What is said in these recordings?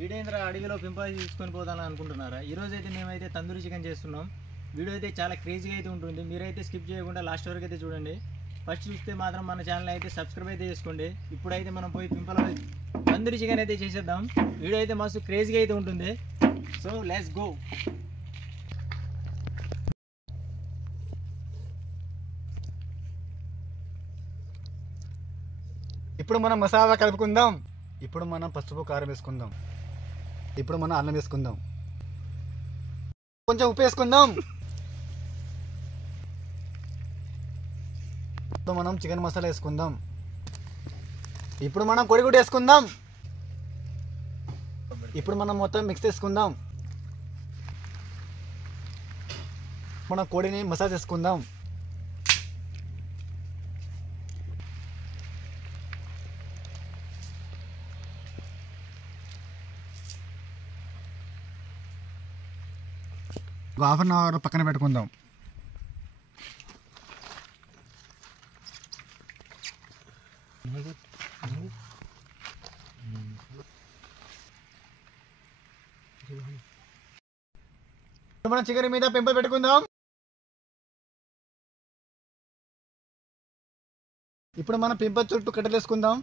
వీడేంద్ర అడవిలో పింపాయి తీసుకొని పోదాలని అనుకుంటున్నారా? ఈరోజు అయితే మేమైతే తందూరి చికెన్ చేస్తున్నాం. వీడియో అయితే చాలా క్రేజీగా అయితే ఉంటుంది. మీరైతే స్కిప్ చేయకుండా లాస్ట్ వరకు అయితే చూడండి. ఫస్ట్ చూస్తే మాత్రం మన ఛానల్ అయితే సబ్స్క్రైబ్ అయితే చేసుకోండి. ఇప్పుడైతే మనం పోయి పింపలో తందూరి చికెన్ అయితే చేసేద్దాం. వీడియో అయితే మస్తు క్రేజీగా అయితే ఉంటుంది. So let's go. ఇప్పుడు మనం మసాలా కలుపుకుందాం. ఇప్పుడు మనం పసుపు కారం వేసుకుందాం. ఇప్పుడు మనం అల్లం వేసుకుందాం. కొంచెం ఉప్పు వేసుకుందాం. ఇప్పుడు మనం చికెన్ మసాలా వేసుకుందాం. ఇప్పుడు మనం కోడిగుడ్డు వేసుకుందాం. ఇప్పుడు మనం మొత్తం మిక్స్ చేసుకుందాం. మనం కోడిని మసాజ్ చేసుకుందాం. హాఫ్ అన్ అవర్ పక్కన పెట్టుకుందాం. మనం చికెన్ మీద పెంప పెట్టుకుందాం. ఇప్పుడు మనం పెంప చుట్టూ కట్టలేసుకుందాం.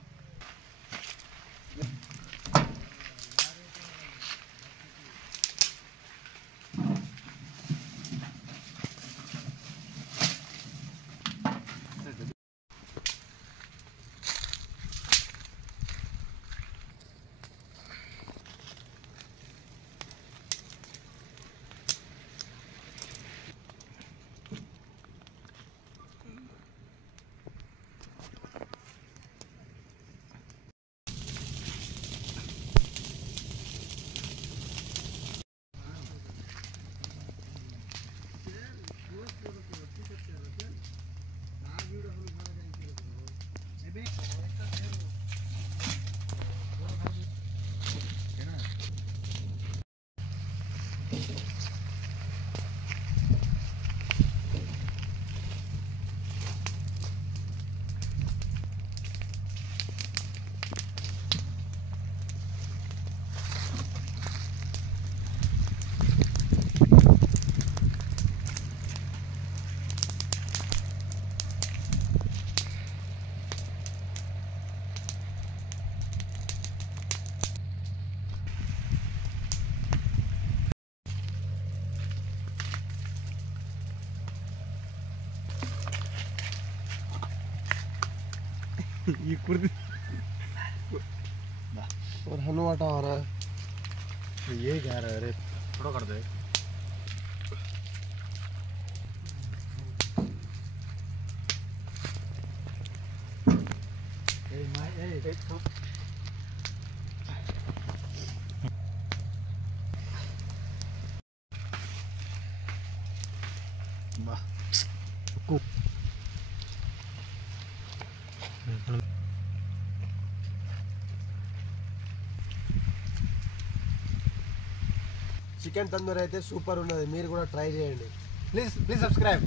ये कुर्ती और हनुमाट आ रहा है. ये क्या रहा है? अरे थोड़ा कर दे. చికెన్ తందూరి అయితే సూపర్ ఉన్నది. మీరు కూడా ట్రై చేయండి. Please subscribe.